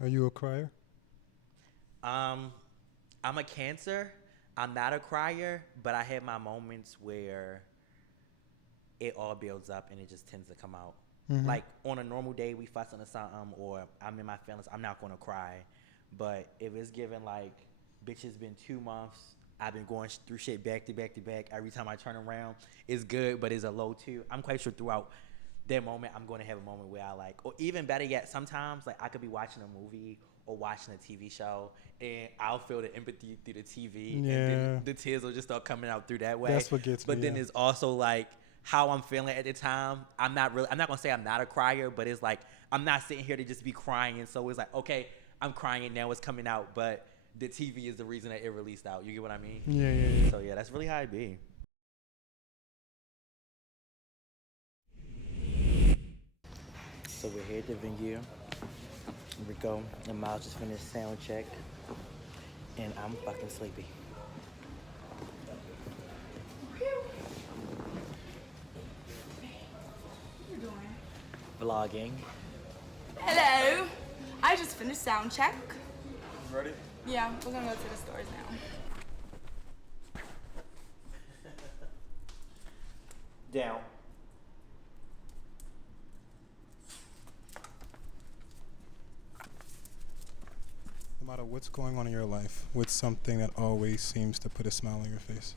Are you a crier? Um, I'm a Cancer. I'm not a crier, but I have my moments where it all builds up and it just tends to come out. Mm-hmm. Like on a normal day, we fussing or something, or I'm in my feelings. I'm not gonna cry, but if it's given like, bitch, it's been 2 months. I've been going through shit back to back to back. Every time I turn around, it's good, but it's a low too. I'm quite sure throughout that moment, I'm going to have a moment where I like, or even better yet, sometimes like I could be watching a movie or watching a TV show, and I'll feel the empathy through the TV, and then Yeah, the tears will just start coming out through that way. that's what gets me. But then Yeah, there's also like how I'm feeling at the time. I'm not gonna say I'm not a crier, but it's like I'm not sitting here to just be crying. So it's like, okay, I'm crying now, it's coming out, but the TV is the reason that it released out. You get what I mean? yeah, yeah, yeah. So yeah, that's really how it be. So we're here at the venue. Here we go. And Miles just finished sound check, and I'm fucking sleepy. Vlogging. Hello. I just finished sound check. Ready? Yeah, we're gonna go to the stores now. Down. No matter what's going on in your life, what's something that always seems to put a smile on your face?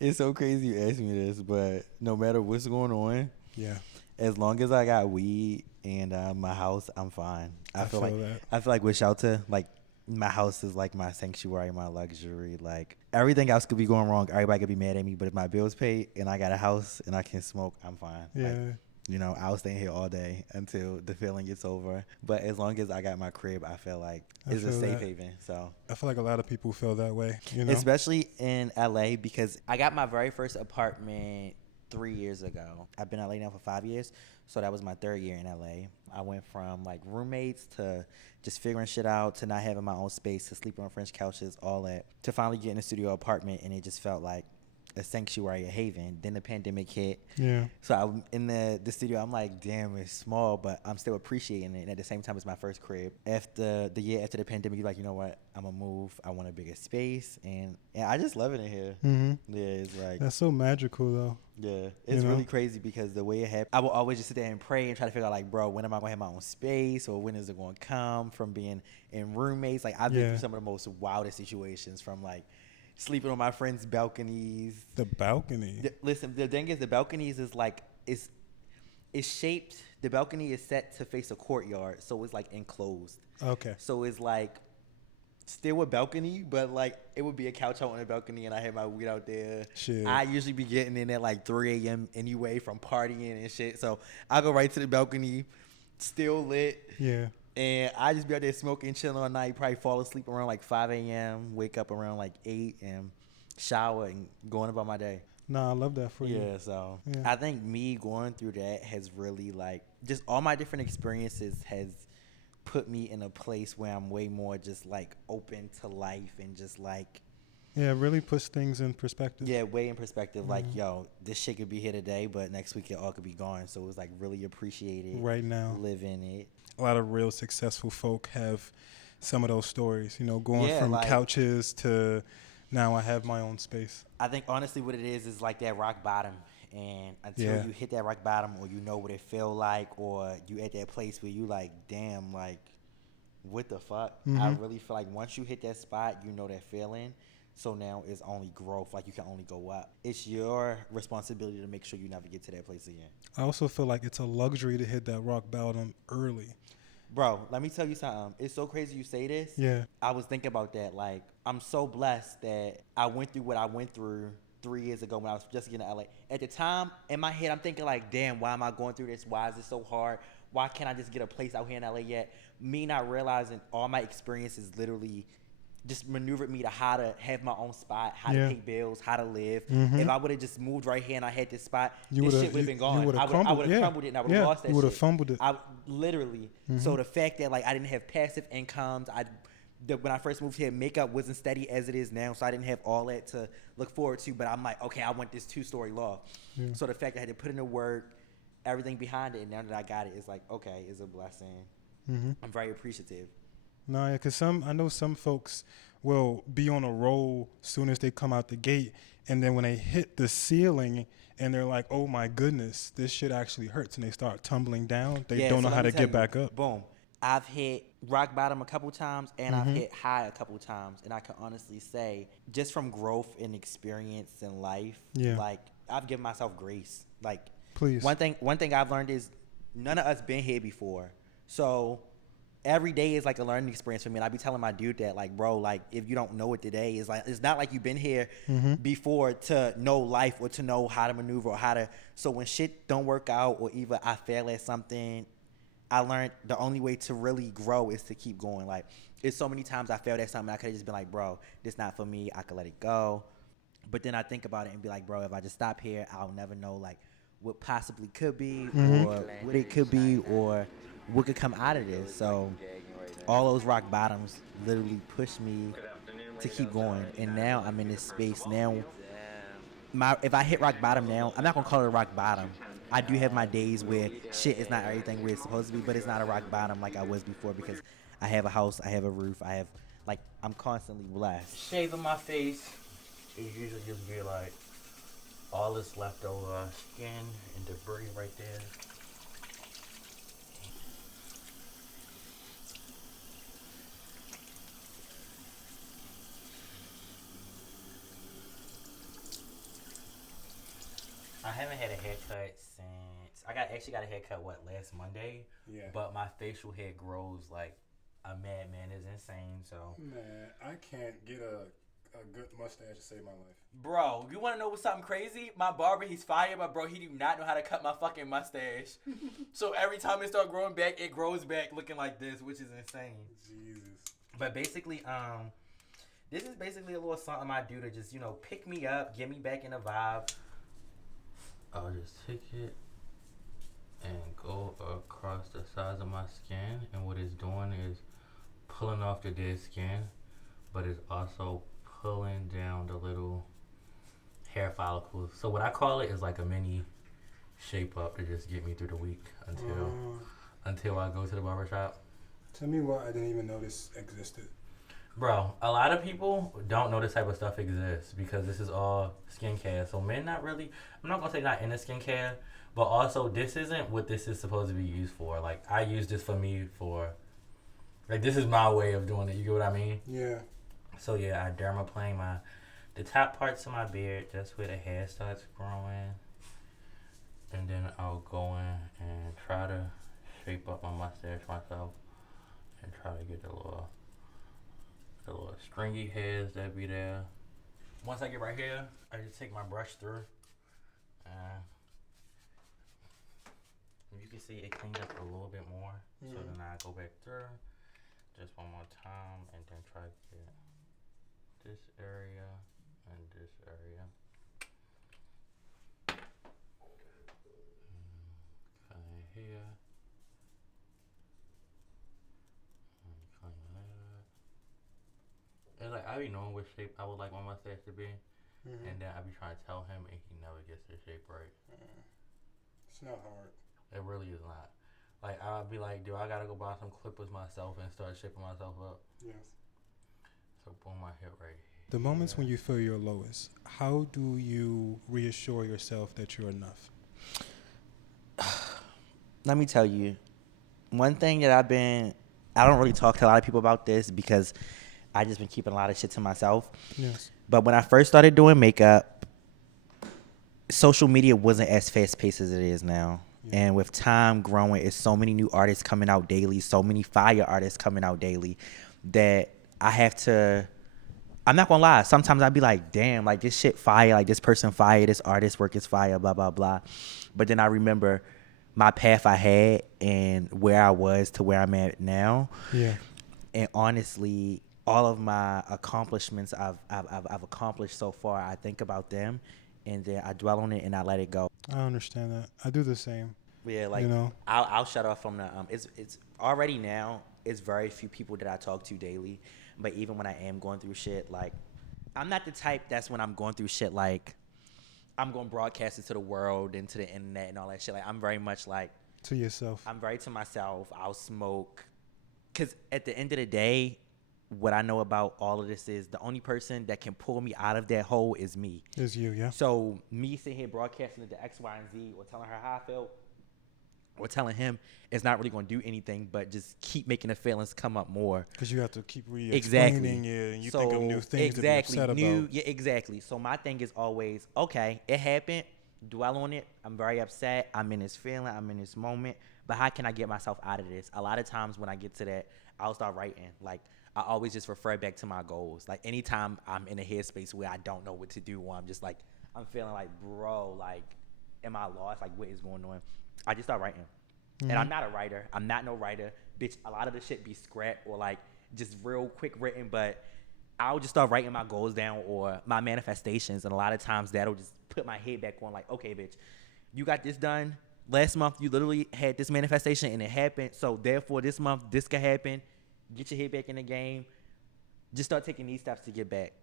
It's so crazy you ask me this, but no matter what's going on, Yeah, as long as I got weed and my house, I'm fine. I feel that. I feel like with shelter, like my house is like my sanctuary, my luxury. Like everything else could be going wrong. Everybody could be mad at me, but if my bills paid and I got a house and I can smoke, I'm fine. Yeah, Like, you know, I'll stay here all day until the feeling gets over. But as long as I got my crib, I feel like I it's a feel safe that. haven. So I feel like a lot of people feel that way. You know. especially in LA, because I got my very first apartment 3 years ago. I've been in LA now for 5 years, so that was my third year in LA. I went from like roommates to just figuring shit out to not having my own space to sleeping on French couches, all that, to finally getting a studio apartment, and it just felt like a sanctuary, a haven. Then the pandemic hit, Yeah, so I'm in the studio. I'm like, damn, it's small, but I'm still appreciating it. And at the same time, it's my first crib. After the year after the pandemic, you're like, you know what? I'm gonna move. I want a bigger space, and I just love it in here. hmm Yeah, it's like, that's so magical though. yeah, it's You know? really crazy because the way it happened, I will always just sit there and pray and try to figure out like, bro, when am I gonna have my own space, or when is it gonna come from being in roommates? Like I've been Yeah. through some of the most wildest situations, from like sleeping on my friends' balconies. The balcony. Listen, the thing is, the balconies is like it's shaped. The balcony is set to face a courtyard, so it's like enclosed. Okay. So it's like still a balcony, but like it would be a couch out on the balcony, and I have my weed out there. Shit. I usually be getting in at like 3 a.m. anyway from partying and shit. So I go right to the balcony, still lit, Yeah. and I just be out there smoking, chilling all night. Probably fall asleep around like 5 a.m. Wake up around like 8 and shower and going about my day. Nah, I love that for you. Yeah, so Yeah. I think me going through that has really like just all my different experiences has put me in a place where I'm way more just like open to life and just like, Yeah, it really puts things in perspective. yeah, way in perspective. Like, Mhm. yo, this shit could be here today, but next week it all could be gone. So it was like really appreciated Right now, living it. a lot of real successful folk have some of those stories. You know, going Yeah, from like- couches to now I have my own space. I think honestly what it is like that rock bottom. And until Yeah. you hit that rock bottom, or you know what it feel like, or you at that place where you like, damn, like, what the fuck? I Mhm. really feel like once you hit that spot, you know that feeling. So now it's only growth. Like you can only go up. It's your responsibility to make sure you never get to that place again. I also feel like it's a luxury to hit that rock bottom early. Bro, let me tell you something. It's so crazy you say this. Yeah. I was thinking about that. Like, I'm so blessed that I went through what I went through 3 years ago when I was just getting to LA. At the time, in my head, I'm thinking like, damn, why am I going through this? Why is it so hard? Why can't I just get a place out here in LA yet? Me not realizing all my experiences literally just maneuvered me to how to have my own spot, how Yeah. to pay bills, how to live. Mhm. If I would have just moved right here and I had this spot, You this would've- shit would have been you gone. would've I would crumbled, have yeah. crumbled it and I would have Yeah, lost that you shit. would've fumbled it. I literally. So the fact that like I didn't have passive incomes, when I first moved here, makeup wasn't steady as it is now, so I didn't have all that to look forward to. But I'm like, okay, I want this 2-story loft. Yeah. So the fact that I had to put in the work, everything behind it, and now that I got it, it's like, okay, it's a blessing. I'm very appreciative. No, yeah, because I know some folks will be on a roll soon as they come out the gate, and then when they hit the ceiling and they're like, oh my goodness, this shit actually hurts, and they start tumbling down, they don't know So how let me to tell get you, back up. boom. I've hit rock bottom a couple times and I've hit high a couple times. And I can honestly say, just from growth and experience in life, Yeah. like I've given myself grace. Like Please. one thing I've learned is none of us been here before. So every day is like a learning experience for me. And I be telling my dude that, like, bro, like if you don't know it today, it's like it's not like you've been here before to know life or to know how to maneuver or how to. So when shit don't work out or either I fail at something, I learned the only way to really grow is to keep going. Like, it's so many times I failed at something I could have just been like, bro, this not for me. I could let it go. But then I think about it and be like, bro, if I just stop here, I'll never know, like, what possibly could be or what it could be or what could come out of this. So all those rock bottoms literally pushed me to keep going. And now I'm in this space. Now, if I hit rock bottom now, I'm not going to call it a rock bottom. I do have my days where shit is not everything where it's supposed to be, but it's not a rock bottom like I was before because I have a house, I have a roof, I have, like, I'm constantly blessed. Shaving my face is usually just be like all this leftover skin and debris right there. I haven't had a haircut since I actually got a haircut last Monday. Yeah. But my facial hair grows like a madman. Is insane. So man, I can't get a good mustache to save my life. Bro, you want to know what's something crazy? My barber, he's fire, but bro, he do not know how to cut my fucking mustache. So every time it starts growing back, it grows back looking like this, which is insane. Jesus. But basically, this is basically a little something I do to just, you know, pick me up, get me back in the vibe. I'll just take it and go across the sides of my skin, and what it's doing is pulling off the dead skin, but it's also pulling down the little hair follicles. So what I call it is like a mini shape up to just get me through the week until I go to the barbershop. Tell me what I didn't even know this existed. Bro, a lot of people don't know this type of stuff exists because this is all skincare. So men not really, I'm not going to say not into skincare, but also this isn't what this is supposed to be used for. Like, I use this for me for, like, this is my way of doing it. You get what I mean? Yeah. So, yeah, I dermaplane the top parts of my beard, just where the hair starts growing. And then I'll go in and try to shape up my mustache myself and try to get the little stringy hairs that be there. Once I get right here, I just take my brush through. You can see it cleaned up a little bit more. So then I go back through just one more time and then try to get this area and this area. Clean here. And like, I be knowing what shape I would like my mustache to be, and then I be trying to tell him, and he never gets the shape right. It's not hard. It really is not. Like, I'll be like, do I gotta go buy some clippers myself and start shaping myself up? Yes. So boom, my hip right here. The moments when you feel your lowest, how do you reassure yourself that you're enough? Let me tell you, one thing that I don't really talk to a lot of people about this because I just been keeping a lot of shit to myself. Yes. But when I first started doing makeup, social media wasn't as fast paced as it is now. Yeah. And with time growing, it's so many new artists coming out daily, so many fire artists coming out daily that I have to, I'm not gonna lie, sometimes I'd be like, damn, like this shit fire, like this person fire, this artist work is fire, blah, blah, blah. But then I remember my path I had and where I was to where I'm at now. Yeah. And honestly, all of my accomplishments I've accomplished so far, I think about them and then I dwell on it and I let it go. I understand that. I do the same. Yeah, like, you know, I'll shut off from the it's already now, it's very few people that I talk to daily. But even when I am going through shit, like, I'm not the type that's when I'm going through shit, like, I'm going to broadcast it to the world and to the internet and all that shit. Like, I'm very much like, to yourself. I'm very to myself. I'll smoke. because at the end of the day, what I know about all of this is the only person that can pull me out of that hole is me. Is you, yeah. So me sitting here broadcasting to X, Y, and Z, or telling her how I felt, or telling him, is not really going to do anything but just keep making the feelings come up more. Because you have to keep re-explaining it, and you think of new things to be upset about. Yeah, exactly. So my thing is always, okay, it happened, dwell on it. I'm very upset. I'm in this feeling. I'm in this moment. But how can I get myself out of this? A lot of times when I get to that, I'll start writing. Like, I always just refer back to my goals. Like, anytime I'm in a headspace where I don't know what to do, or I'm just like, I'm feeling like, bro, like, am I lost? Like, what is going on? I just start writing. And I'm not a writer. I'm not no writer. Bitch, a lot of the shit be scrapped or, like, just real quick written. But I'll just start writing my goals down or my manifestations. And a lot of times that'll just put my head back on, like, okay, bitch, you got this done. Last month, you literally had this manifestation and it happened. So, therefore, this month, this could happen. Get your head back in the game. Just start taking these steps to get back.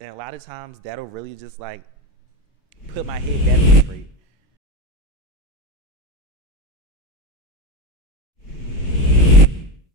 And a lot of times, that'll really just, like, put my head back on straight.